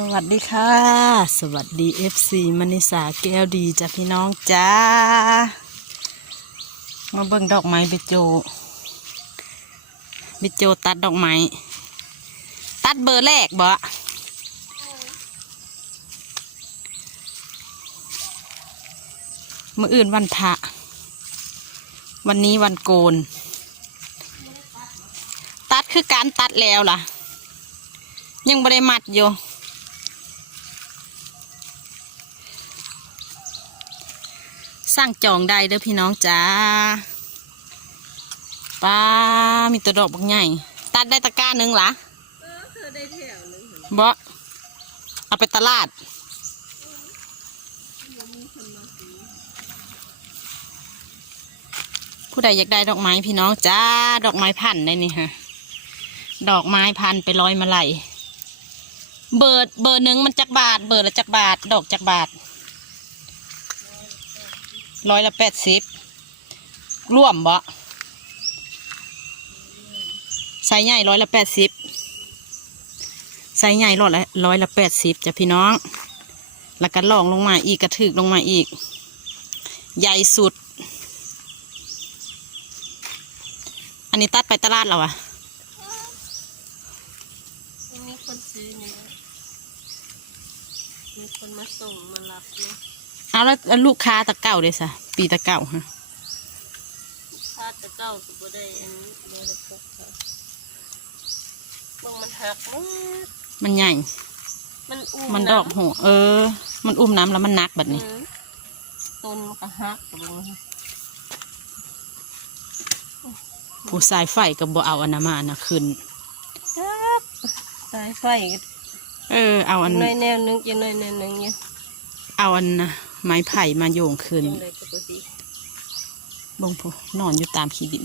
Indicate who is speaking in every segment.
Speaker 1: สวัสดีค่ะ สวัสดี FC มณิสาแก้วดีจ้ะพี่น้องจ้า มาเบิ่งดอกไม้บิโจ บิโจตัดดอกไม้ ตัดเบอร์แรกบ่มื่ออื่นวันพระวันนี้วันโกน ตัดคือการตัดแล้วล่ะ ยังไม่ได้มัดอยู่ สร้างจองได้เด้อพี่น้องจ้าป้ามีตัวดอกบักใหญ่ตัดได้ตะกร้าหนึ่งหรอบ่เอาไปตลาดผู้ใดอยากได้ดอกไม้พี่น้องจ้าดอกไม้พันธุ์ได้นี่ฮะดอกไม้พันธุ์ไปร้อยมาไหลเบอร์เบอร์หนึ่งมันจักบาท เบอร์ละจักบาท ดอกจักบาท ร้อยละแปดสิบร่วมบ่ไซส์ใหญ่ร้อยละแปดสิบไซส์ใหญ่ร้อยละร้อยละแปดสิบจ้ะพี่น้อง แล้วก็ลองลงมาอีกกระถึกลงมาอีก ใหญ่สุด อันนี้ตัดไปตลาดแล้วอะ
Speaker 2: มีคนซื้อเนี่ยมีคนมาส่งมารับเนี่ย
Speaker 1: เอาแล้วลูกค้าตะเก่าเลยสะปีตะเก่าฮะ
Speaker 2: ถ้าจะเกาก็บ่ได้อันนี้บ่ได้พกค่ะบางมันหักหมด
Speaker 1: มันใหญ่
Speaker 2: มันอุ้ม
Speaker 1: มันดอกหัวเออ มันอุ้มน้ำแล้วมันนักแบบนี้
Speaker 2: อืมต้นมันก็หักกับมัน
Speaker 1: ผู้สายไฟก็บ่เอาอนามานะขึ้น
Speaker 2: จักสายไฟก็
Speaker 1: เออ เอาอัน
Speaker 2: น้อยแนวนึงจะน้อยแนวนึงเนี่
Speaker 1: เอาอันนะ ไม้ไผ่มาโยงขึ้น
Speaker 2: จังไดก็บ่ดี
Speaker 1: บงพูนอนอยู่ตามขี้ดิน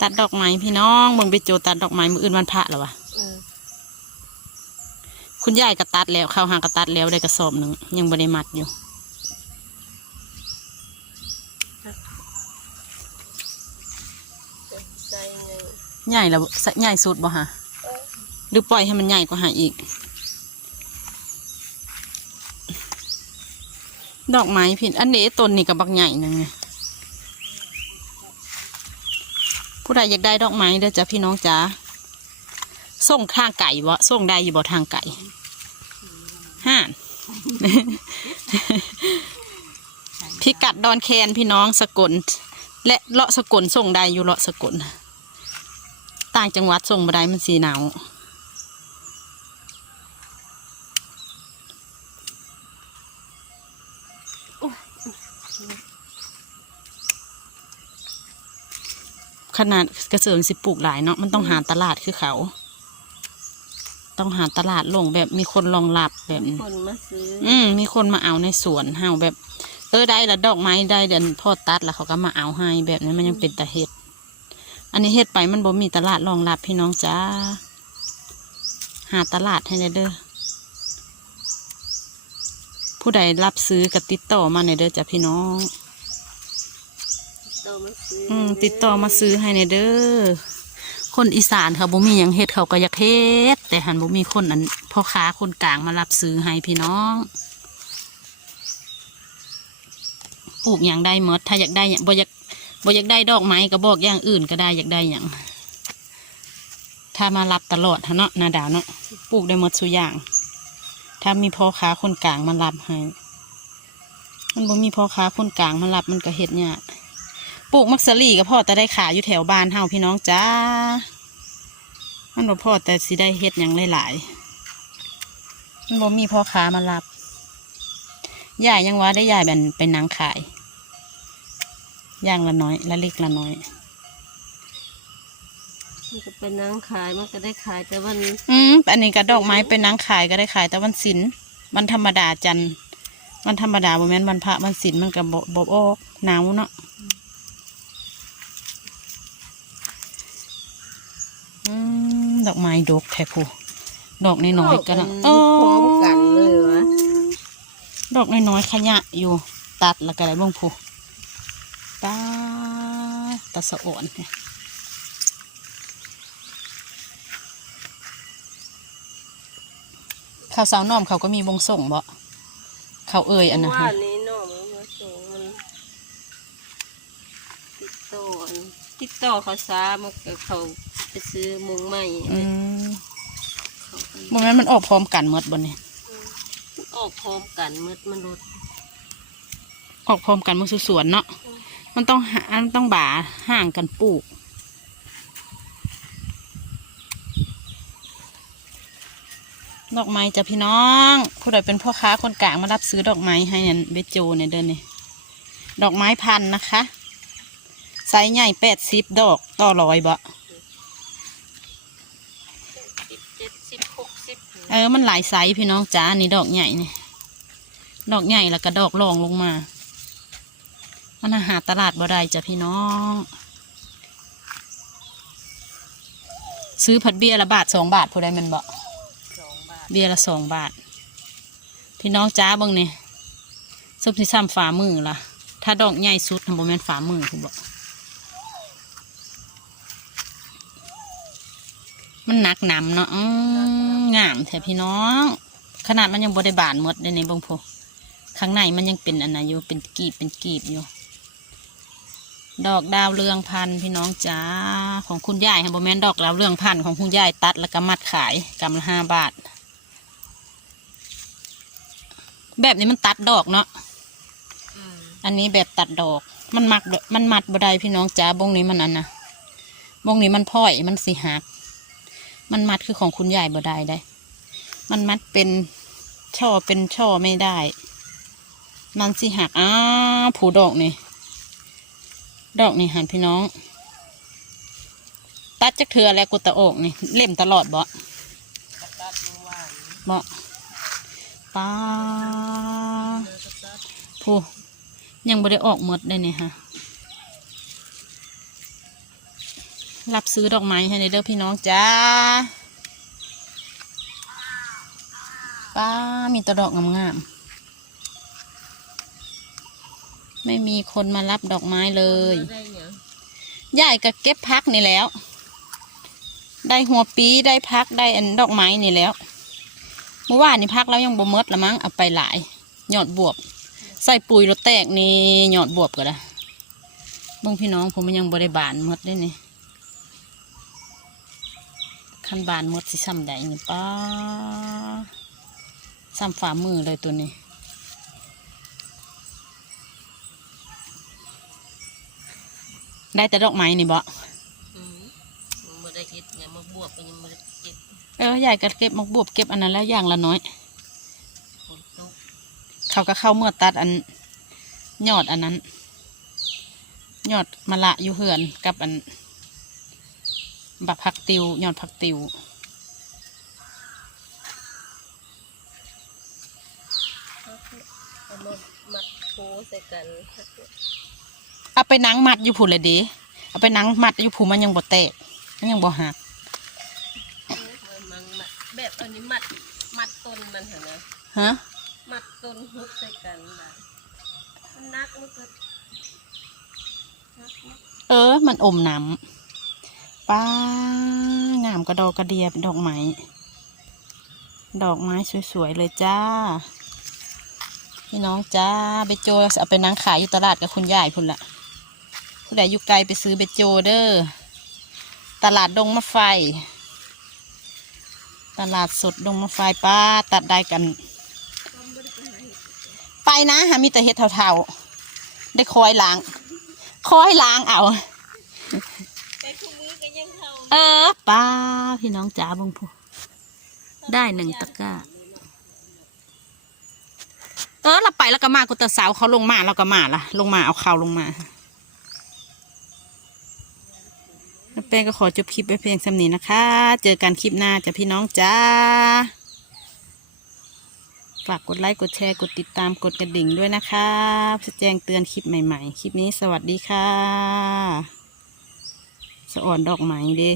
Speaker 1: ตัดดอกไม้พี่น้องเบิ่งไปโจตัดดอกไม้มืออื่นวันพระแล้ววะ
Speaker 2: เออ
Speaker 1: คุณยายก็ตัดแล้วเข้าหางก็ตัดแล้วได้กระสอบหนึ่งยังบ่ได้มัดอยู่
Speaker 2: ใจเนี่ย
Speaker 1: ใหญ่แล้วใหญ่สุดบ่ฮะ
Speaker 2: เออ
Speaker 1: หรือปล่อยให้มันใหญ่กว่าหาอีก ดอกไม้พี่อันนี้ต้นนี่กับบักใหญ่หนึงไงผู้ใดอยากได้ดอกไม้เด้อจ้ะพี่น้องจ้าส่งทางไก่บ่ส่งได้อยู่บ่ทางไก่ห่านพิกัดดอนแคนพี่น้องสกลและเลาะสกลส่งได้อยู่เลาะสกลต่างจังหวัดส่งมาได้มันสีหนาว ขนาดกระเสริมสิปลูกหลายเนาะมันต้องหาตลาดคือเขา ต้องหาตลาดลงแบบมีคนรองรับแบบนี้
Speaker 2: คนมาซื้อ
Speaker 1: อืมมีคนมาเอาในสวนเฮาแบบ เออได้ละดอกไม้ได้เดือนพ่อตัดแล้วเขาก็มาเอาให้แบบนี้มันยังเป็นตะเฮ็ดอันนี้เฮ็ดไปมันบ่มีตลาดรองรับพี่น้องจ้าหาตลาดให้ได้เด้อผู้ใดรับซื้อก็ติดต่อมาในอยเด้อจ้ะพี่น้อง
Speaker 2: ต่อมาซื้อ
Speaker 1: อื
Speaker 2: อื
Speaker 1: มติดต่อมาซื้อให้ในอยเด้อคนอีสานเขาบ่มีหยังเฮ็ดเขาก็อยากเฮ็ดแต่หันบ่มีคนอันพ่อค้าคนกลางมารับซื้อให้พี่น้องปลูกอย่างได้หมดถ้าอยากได้หยังบ่อยากบ่อยากได้ดอกไม้ก็บอกอย่างอื่นก็ได้อยากได้อย่างถ้ามารับตลอดฮะเนาะนาดาวเนาะปลูกได้หมดสุอย่าง ถ้ามีพ่อค้าคนกลางมารับให้ มันบ่มีพ่อค้าคนกลางมารับมันก็เฮ็ดยาก ปลูกมักสลีก็พอแต่ได้ขายอยู่แถวบ้านเฮาพี่น้องจ้า มันบ่พอแต่สิได้เฮ็ดหยังหลายๆมันบ่มีพ่อค้ามารับยายยังว่าได้ยายเป็นเป็นนางขายอย่างละน้อยละเล็กละน้อย
Speaker 2: มันก็เป็นนางขายมันก็ได้ขายแต่วัน
Speaker 1: อืมอันนี้ก็ดอกไม้เป็นนางขายก็ได้ขายแต่วันศิลวันธรรมดาจันทร์วันธรรมดาบ่แม่นวันพระวันศิลมันก็บ่บ่ออกหนาวเนาะอืม ดอกไม้ดกแท้ผู้ดอกน้อยๆก็นะ
Speaker 2: พร้อมกันเลยวะ
Speaker 1: ดอกน้อยๆขยะอยู่ ตัดแล้วก็ได้เบิ่งผู้ตาตาสะอ่อนเนี่ยข้าวสาวน้อมเขาก็มีวงส่งบ่เขาเอ่ยอันนะ
Speaker 2: ว่า
Speaker 1: ฮะ
Speaker 2: นี้เนาะมันมาส่งมันติดต่ออันติดต่อเขาซามันก็เขา ไปซื้อมุงใหม่
Speaker 1: อืม
Speaker 2: เขาก็
Speaker 1: บ่แม่นมันออกพร้อมกันหมดบ่เนี่ย
Speaker 2: ออกพร้อมกันมืดมันรถ
Speaker 1: ออกพร้อมกันหมันสวนๆเนาะ
Speaker 2: อืม
Speaker 1: มันต้องหามันต้องบ่าห่างกันปลูกดอกไม้จ้ะพี่น้อง ผู้ใดเป็นพ่อค้าคนกลางมารับซื้อดอกไม้ให้เนี่ยเบโจเนี่ยเดินนี่ดอกไม้พันธุ์นะคะไซส์ใหญ่แปดสิบดอกต่อร้อยบ่
Speaker 2: สิบเจ็ดสิบหกสิบ
Speaker 1: เออมันหลายไซส์พี่น้องจ้านี่ดอกใหญ่นี่ดอกใหญ่แล้วก็ดอกรองลงมา มันหาตลาดบ่ได้จ้ะพี่น้อง ซื้อผัดเบียร์ละบาทสองบาทผู้ใดแมันบ่
Speaker 2: สองบาท
Speaker 1: เบียร์ละสองบาท พี่น้องจ้าเบิ่งนี่ซุปที่ซ้ำฝ่ามือล่ะ ถ้าดอกใหญ่สุดทำบ่แม่นฝ่ามือคุณบอก มันหนักหนำเนาะอื้องามแท้พี่น้อง ขนาดมันยังบ่ได้บานหมดเลยในเบิ่งพอข้างในมันยังเป็นอันนั้นอยู่เป็นกีบเป็นกีบอยู่ ดอกดาวเรืองพันธุ์พี่น้องจ้าของคุณยายค่ะบ่แม่นดอกดาวเรืองพันธุ์ของคุณยายตัดแล้วก็มัดขายกำละห้าบาท แบบนี้มันตัดดอกเนาะ
Speaker 2: อืม
Speaker 1: อันนี้แบบตัดดอก มันมักเด้อมันมัดบ่ได้พี่น้องจ้าบงนี้มันอันนะบงนี้มันพ่อยมันสิหัก มันมัดคือของคุณยายบ่ได้ได้ มันมัดเป็นช่อเป็นช่อไม่ได้ มันสิหักอ้าผูดอกนี่ ดอกนี่หันพี่น้อง ตัดจักเทือแล้วกุตะโอกนี่ เล่มตลอดบ่บ่ป้าผู้ยังบ่ได้ออกหมดได้เนี่ยฮะ รับซื้อดอกไม้ให้ในเด้อพี่น้องจ้าป้ามีตดอกงามๆไม่มีคนมารับดอกไม้เลย
Speaker 2: ได้หยัง
Speaker 1: ยายก็เก็บพักนี่แล้ว ได้หัวปีได้พักได้อันดอกไม้นี่แล้วเมื่อวานนี่พักแล้วยังบ่มดละมั้งเอาไปหลายยอดบวบ ใส่ปุ๋ยรถแตกนี่ยอดบวบก็ได้เบงพี่น้องผมมันยังบริบานหมดได้นี่ คันบานหมดสิซ้ำใดนี่ป้าซ้ำฝ่ามือเลยตัวนี้ได้แต่ดอกไม้นี่บ่
Speaker 2: อืมมันบ่ได้เฮ็ดไงมาบวกกันยังบ่ได้เก็บ
Speaker 1: เออยายก็เก็บมักบวบเก็บอันนั้นแล้วอย่างละน้อย
Speaker 2: ฝนตก
Speaker 1: เขาก็เข้าเมื่อตัดอันยอดอันนั้น ยอดมะละอยู่เหือนกับอัน บักผักติวยอดผักติว
Speaker 2: เอามามัดโพใส่กัน
Speaker 1: เอาไปนังมัดอยู่ผุนเลยเดีเอาไปนังมัดอยู่ผุนมันยังบ่แตกมันยังบ่หัก
Speaker 2: มันมังมัดแบบอันนี้มัดมัดต้นมันเหรอนะ
Speaker 1: ฮะ
Speaker 2: มัดต้นฮุบใส่กันได้มันนักมันก็นักนัก
Speaker 1: เออ มันอมน้ำ ป้างามกระดอกกระเดียบดอกไม้ดอกไม้สวยๆเลยจ้า พี่น้องจ้าเบโจเอาไปนั่งขายอยู่ตลาดกับคุณยายพุ่นละผู้ใดอยู่ไกลไปซื้อเบโจเด้อตลาดดงมะไฟ ตลาดสดดงมะไฟป้าตัดได้กัน ไปนะหามีแต่เห็ดเทาๆ ได้คอยล้าง คอยล้างเอา
Speaker 2: เอ
Speaker 1: อป้าพี่น้องจ๋าบงพูได้หนึ่งตะกร้า เออเราไปแล้วก็มากุตะสาวเขาลงมาเราก็มาละลงมาเอาเขาลงมาแล้วแป้งก็ขอจบคลิปไปเพียงสำนี้นะคะ เจอกันคลิปหน้าจ้ะพี่น้องจ้า ฝากกดไลค์กดแชร์กดติดตามกดกระดิ่งด้วยนะคะแจ้งเตือนคลิปใหม่ ๆ คลิปนี้สวัสดีค่ะ สะอ่อนดอกไม้เด้